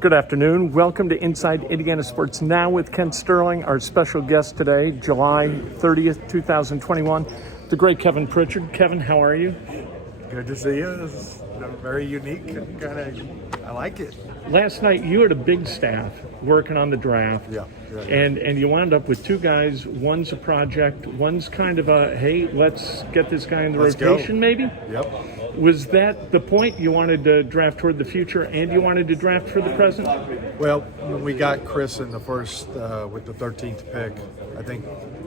Good afternoon. Welcome to Inside Indiana Sports Now with Ken Sterling. Our special guest today, July 30th, 2021, the great Kevin Pritchard. Kevin, how are you? Good to see you. This is very unique and I like it. Last night, you had a big staff working on the draft. Yeah. And you wound up with two guys. One's a project. One's kind of a, hey, let's get this guy in the rotation, maybe? Yep. Was that the point? You wanted to draft toward the future and you wanted to draft for the present? Well, when we got Chris in the first with the 13th pick, I think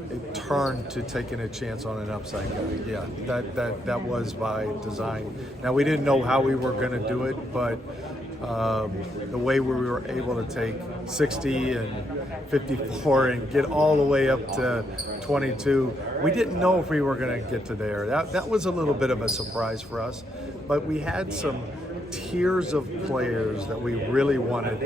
it turned to taking a chance on an upside guy. Yeah, that was by design. Now, we didn't know how we were going to do it, but the way we were able to take 60 and 54 and get all the way up to 22, we didn't know if we were going to get to there. That was a little bit of a surprise for us, but we had some tiers of players that we really wanted,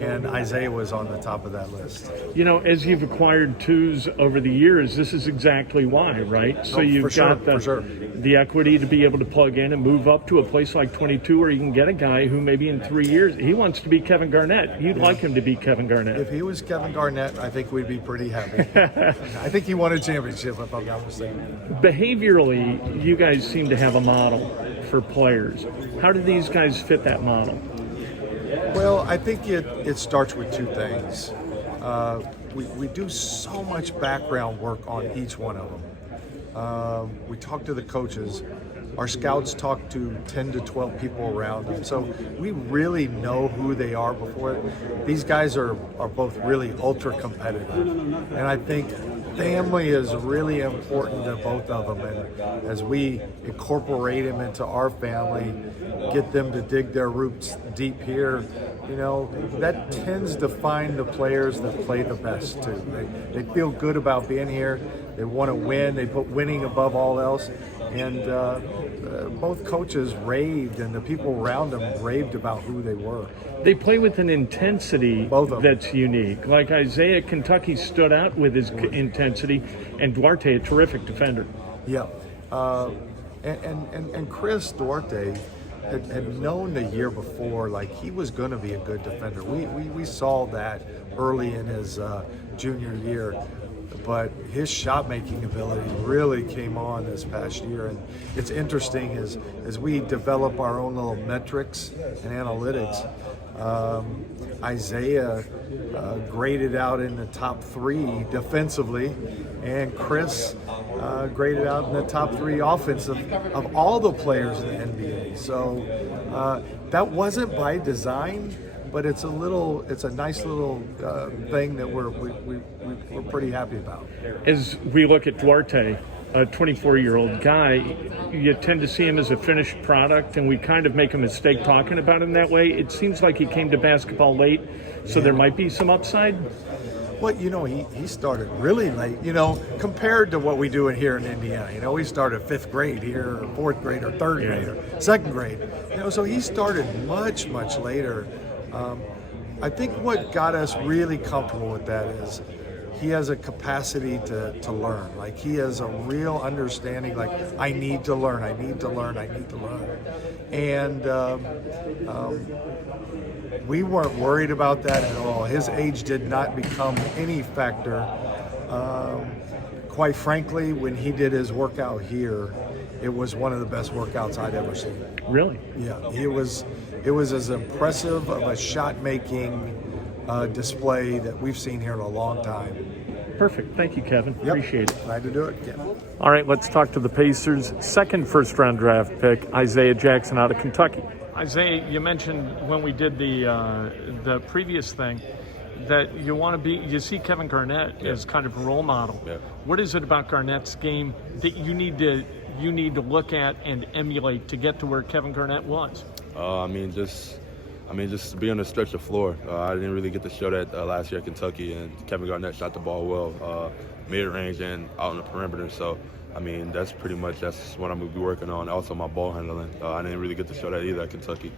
and Isaiah was on the top of that list. You know, as you've acquired twos over the years, this is exactly why, right? So you've got the equity to be able to plug in and move up to a place like 22 where you can get a guy who maybe in 3 years, he wants to be Kevin Garnett. You'd like him to be Kevin Garnett. If he was Kevin Garnett, I think we'd be pretty happy. I think he won a championship, if I'm not mistaken. Behaviorally, you guys seem to have a model for players. How do these guys fit that model? Well, I think it starts with two things. We do so much background work on each one of them. We talk to the coaches. Our scouts talk to 10 to 12 people around them. So we really know who they are before. These guys are both really ultra competitive. And I think family is really important to both of them. And as we incorporate them into our family, get them to dig their roots deep here, you know, that tends to find the players that play the best too. They feel good about being here. They want to win. They put winning above all else. And both coaches raved, and the people around them raved about who they were. They play with an intensity that's unique. Like Isaiah at Kentucky stood out with his intensity, and Duarte, a terrific defender. Yeah. And Chris Duarte had known the year before, like, he was going to be a good defender. We saw that early in his junior year. But his shot-making ability really came on this past year. And it's interesting as we develop our own little metrics and analytics, Isaiah graded out in the top 3 defensively, and Chris graded out in the top 3 offensive of all the players in the NBA. So that wasn't by design, but it's a nice little thing that we're pretty happy about. As we look at Duarte, a 24-year-old guy, you tend to see him as a finished product, and we kind of make a mistake talking about him that way. It seems like he came to basketball late, so there might be some upside. Well, you know, he started really late, you know, compared to what we do here in Indiana. You know, we started 5th grade here, or 4th grade, or 3rd grade, or 2nd grade. You know, so he started much, much later. I think what got us really comfortable with that is he has a capacity to learn. Like, he has a real understanding, like, I need to learn. And we weren't worried about that at all. His age did not become any factor. Quite frankly, when he did his workout here, it was one of the best workouts I'd ever seen. Really? Yeah, it was as impressive of a shot-making display that we've seen here in a long time. Perfect. Thank you, Kevin. Yep. Appreciate it. Glad to do it. Yeah. All right, let's talk to the Pacers' second first-round draft pick, Isaiah Jackson out of Kentucky. Isaiah, you mentioned when we did the previous thing that you see Kevin Garnett as kind of a role model. Yeah. What is it about Garnett's game that you need to look at and emulate to get to where Kevin Garnett was? Just being on the stretch of floor. I didn't really get to show that last year at Kentucky, and Kevin Garnett shot the ball well, mid-range and out on the perimeter. So, that's what I'm going to be working on. Also, my ball handling. I didn't really get to show that either at Kentucky.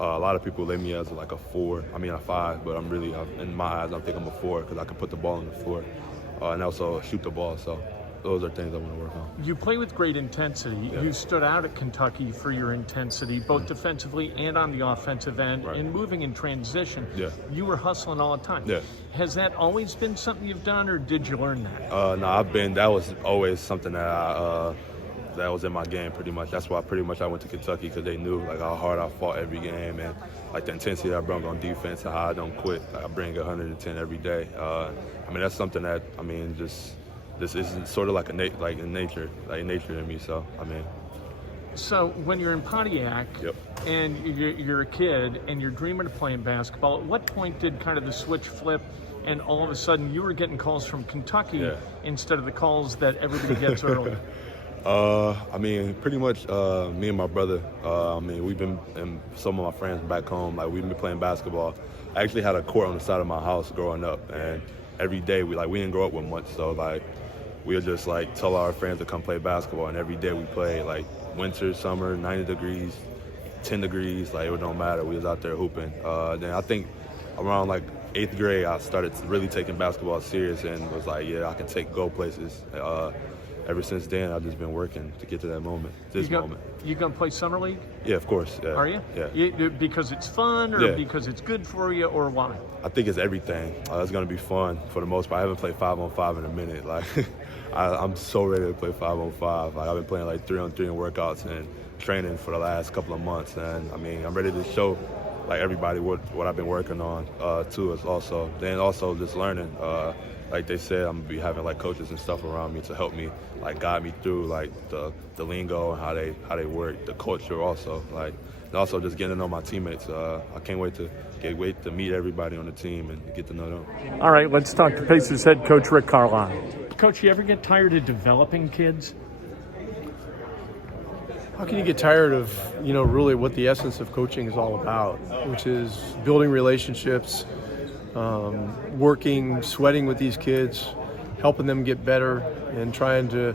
A lot of people lay me as like a 5, but in my eyes, I think I'm a 4 because I can put the ball on the floor and also shoot the ball. So those are things I want to work on. You play with great intensity. Yeah. You stood out at Kentucky for your intensity, both defensively and on the offensive end, Right. and moving in transition. Yeah. You were hustling all the time. Yeah. Has that always been something you've done, or did you learn that? No, that was always something that that was in my game pretty much. That's why pretty much I went to Kentucky, because they knew like how hard I fought every game, and like the intensity I brought on defense and how I don't quit. Like, I bring 110 every day. I mean, that's something that, I mean, this isn't sort of like in nature in me. So I mean. So when you're in Pontiac Yep. and you're a kid and you're dreaming of playing basketball, at what point did kind of the switch flip and all of a sudden you were getting calls from Kentucky Yeah. instead of the calls that everybody gets early? I mean, pretty much me and my brother, I mean, we've been, and some of my friends back home, like we've been playing basketball. I actually had a court on the side of my house growing up, and every day we didn't grow up with much, so like we would just like tell our friends to come play basketball, and every day we played, like winter, summer, 90 degrees, 10 degrees, like it don't matter. We was out there hooping. Then I think around like 8th grade, I started really taking basketball serious and was like, yeah, I can go places. Ever since then, I've just been working to get to that moment, moment. You gonna play summer league? Yeah, of course. Yeah. Are you? Yeah. Because it's fun, or Yeah. because it's good for you, or why? I think it's everything. It's gonna be fun for the most part. I haven't played 5-on-5 in a minute. Like, I'm so ready to play 5-on-5. Like, I've been playing like 3-on-3 in workouts and training for the last couple of months, and I mean, I'm ready to show like everybody what I've been working on too. Is also just learning. Like they said, I'm gonna be having like coaches and stuff around me to help me, like guide me through like the lingo and how they work, the culture also, like, and also just getting to know my teammates. I can't wait to meet everybody on the team and get to know them. All right, let's talk to Pacers head coach Rick Carlisle. Coach, you ever get tired of developing kids? How can you get tired of, really what the essence of coaching is all about, which is building relationships, working, sweating with these kids, helping them get better, and trying to,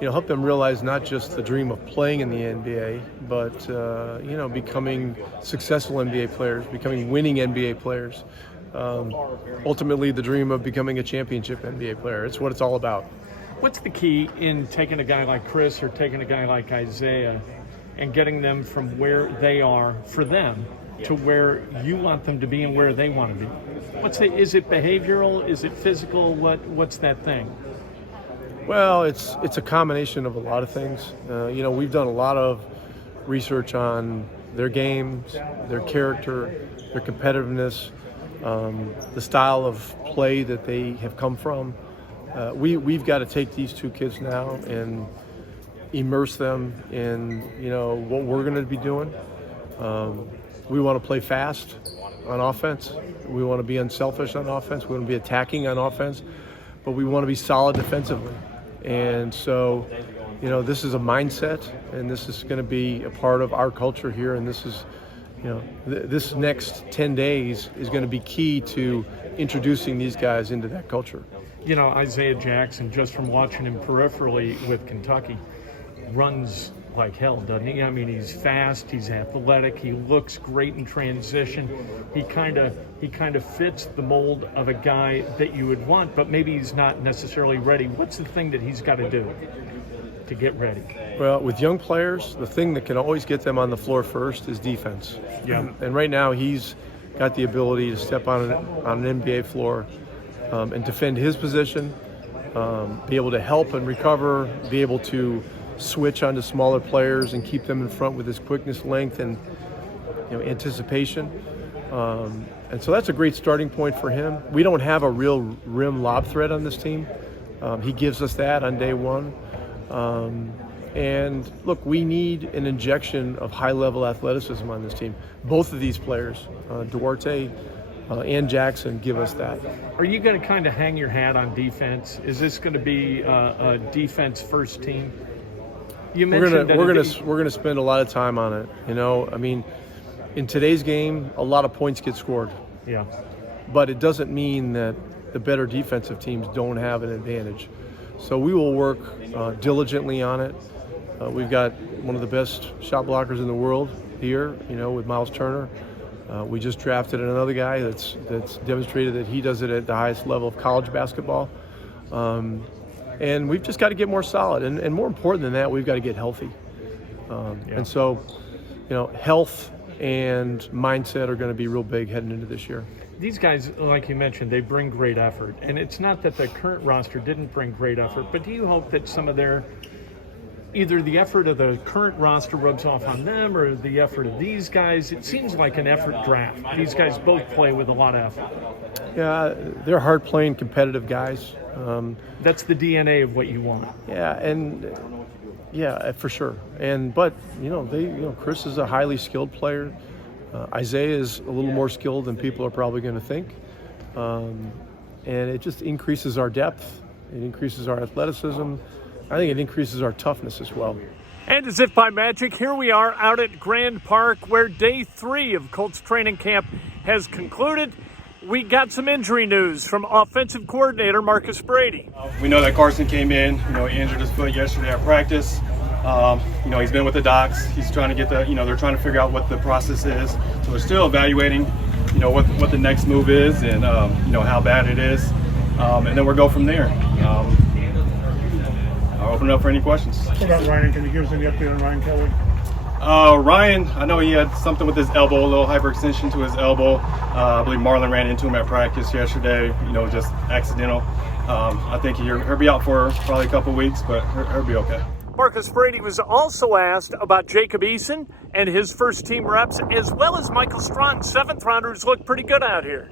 help them realize not just the dream of playing in the NBA, but, becoming successful NBA players, becoming winning NBA players. Ultimately, the dream of becoming a championship NBA player. It's what it's all about. What's the key in taking a guy like Chris or taking a guy like Isaiah and getting them from where they are for them to where you want them to be and where they want to be? Is it behavioral? Is it physical? What's that thing? Well, it's a combination of a lot of things. We've done a lot of research on their games, their character, their competitiveness, the style of play that they have come from. We've got to take these two kids now and immerse them in, what we're going to be doing. We want to play fast on offense. We want to be unselfish on offense. We want to be attacking on offense, but we want to be solid defensively. And so, this is a mindset, and this is going to be a part of our culture here. And this is, this next 10 days is going to be key to introducing these guys into that culture. Isaiah Jackson, just from watching him peripherally with Kentucky, runs like hell, doesn't he? I mean, he's fast, he's athletic, he looks great in transition. He kind of fits the mold of a guy that you would want, but maybe he's not necessarily ready. What's the thing that he's got to do to get ready? Well, with young players, the thing that can always get them on the floor first is defense. Yeah. And right now, he's got the ability to step on an NBA floor and defend his position, be able to help and recover, be able to switch onto smaller players and keep them in front with his quickness, length, and anticipation. And so that's a great starting point for him. We don't have a real rim lob threat on this team. He gives us that on day one. And look, we need an injection of high-level athleticism on this team. Both of these players, Duarte and Jackson, give us that. Are you going to kind of hang your hat on defense? Is this going to be a defense-first team? You mentioned we're gonna spend a lot of time on it. I mean, in today's game, a lot of points get scored. Yeah. But it doesn't mean that the better defensive teams don't have an advantage. So we will work diligently on it. We've got one of the best shot blockers in the world here, with Miles Turner. We just drafted another guy that's demonstrated that he does it at the highest level of college basketball. And we've just got to get more solid. And more important than that, we've got to get healthy. And so, health and mindset are going to be real big heading into this year. These guys, like you mentioned, they bring great effort. And it's not that the current roster didn't bring great effort, but do you hope that some of either the effort of the current roster rubs off on them or the effort of these guys? It seems like an effort draft. These guys both play with a lot of effort. Yeah, they're hard-playing, competitive guys. That's the DNA of what you want. Yeah, for sure. But Chris is a highly skilled player. Isaiah is a little more skilled than people are probably going to think. And it just increases our depth. It increases our athleticism. I think it increases our toughness as well. And as if by magic, here we are out at Grand Park where day 3 of Colts training camp has concluded. We got some injury news from offensive coordinator Marcus Brady. We know that Carson came in, he injured his foot yesterday at practice. He's been with the docs. He's trying to get they're trying to figure out what the process is. So they're still evaluating, what the next move is and, how bad it is. And then we'll go from there. I'll open it up for any questions. What about Ryan? Can you give us any update on Ryan Kelly? Ryan, I know he had something with his elbow, a little hyperextension to his elbow. I believe Marlon ran into him at practice yesterday, just accidental. I think he'll be out for probably a couple weeks, but he'll be okay. Marcus Brady was also asked about Jacob Eason and his first team reps, as well as Michael Strawn, 7th rounders, who's looked pretty good out here.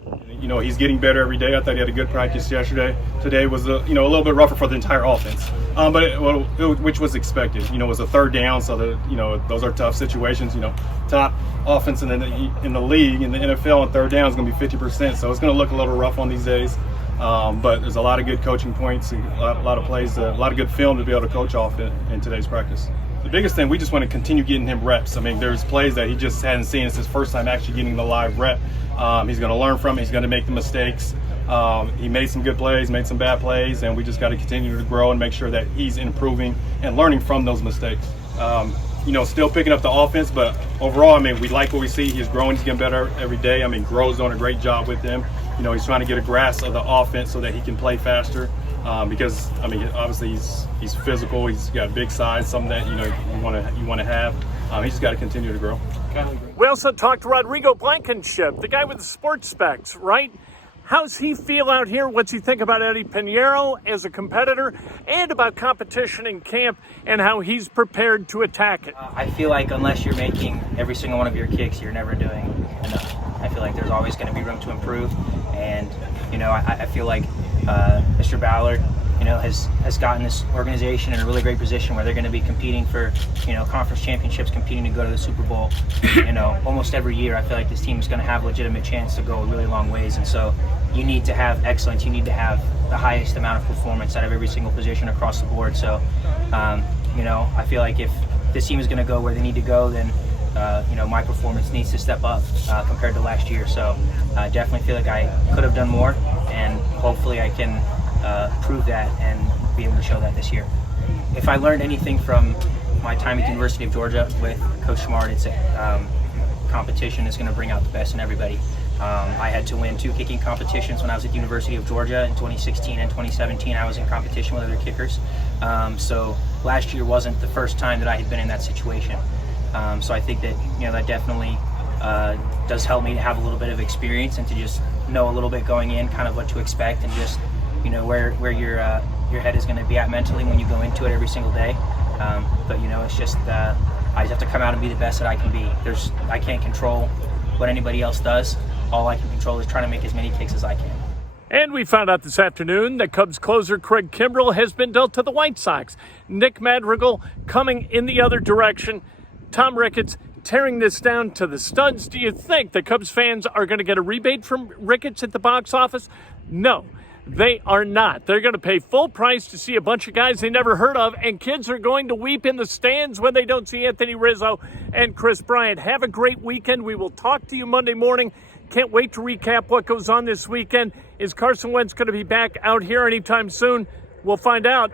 He's getting better every day. I thought he had a good practice yesterday. Today was a little bit rougher for the entire offense, which was expected. It was a 3rd down, so those are tough situations. Top offense in the league in the NFL on 3rd down is going to be 50%, so it's going to look a little rough on these days. But there's a lot of good coaching points, and a lot of plays, a lot of good film to be able to coach off in today's practice. The biggest thing, we just want to continue getting him reps. I mean, there's plays that he just hadn't seen. It's his first time actually getting the live rep. He's going to learn from it. He's going to make the mistakes. He made some good plays, made some bad plays, and we just got to continue to grow and make sure that he's improving and learning from those mistakes. Still picking up the offense, but overall, we like what we see. He's growing. He's getting better every day. Grows doing a great job with him. He's trying to get a grasp of the offense so that he can play faster. Because obviously he's physical. He's got big size, something that you want to have. He's just got to continue to grow. We also talked to Roberto Blankenship, the guy with the sports specs, right? How's he feel out here? What's he think about Eddie Pinheiro as a competitor and about competition in camp and how he's prepared to attack it? I feel like unless you're making every single one of your kicks, you're never doing enough. I feel like there's always going to be room to improve. And, I feel like Mr. Ballard, has gotten this organization in a really great position where they're going to be competing for, conference championships, competing to go to the Super Bowl, almost every year. I feel like this team is going to have a legitimate chance to go a really long ways. And so you need to have excellence. You need to have the highest amount of performance out of every single position across the board. So, I feel like if this team is going to go where they need to go, then my performance needs to step up compared to last year. So I definitely feel like I could have done more, and hopefully I can prove that and be able to show that this year. If I learned anything from my time at the University of Georgia with Coach Smart, it's competition is going to bring out the best in everybody. I had to win 2 kicking competitions when I was at the University of Georgia in 2016 and 2017. I was in competition with other kickers. So last year wasn't the first time that I had been in that situation. So I think that that definitely does help me to have a little bit of experience and to just know a little bit going in, kind of what to expect, and just where your head is going to be at mentally when you go into it every single day. But it's just I just have to come out and be the best that I can be. I can't control what anybody else does. All I can control is trying to make as many kicks as I can. And we found out this afternoon that Cubs closer Craig Kimbrell has been dealt to the White Sox. Nick Madrigal coming in the other direction. Tom Ricketts tearing this down to the studs. Do you think the Cubs fans are going to get a rebate from Ricketts at the box office? No, they are not. They're going to pay full price to see a bunch of guys they never heard of, and kids are going to weep in the stands when they don't see Anthony Rizzo and Chris Bryant. Have a great weekend. We will talk to you Monday morning. Can't wait to recap what goes on this weekend. Is Carson Wentz going to be back out here anytime soon? We'll find out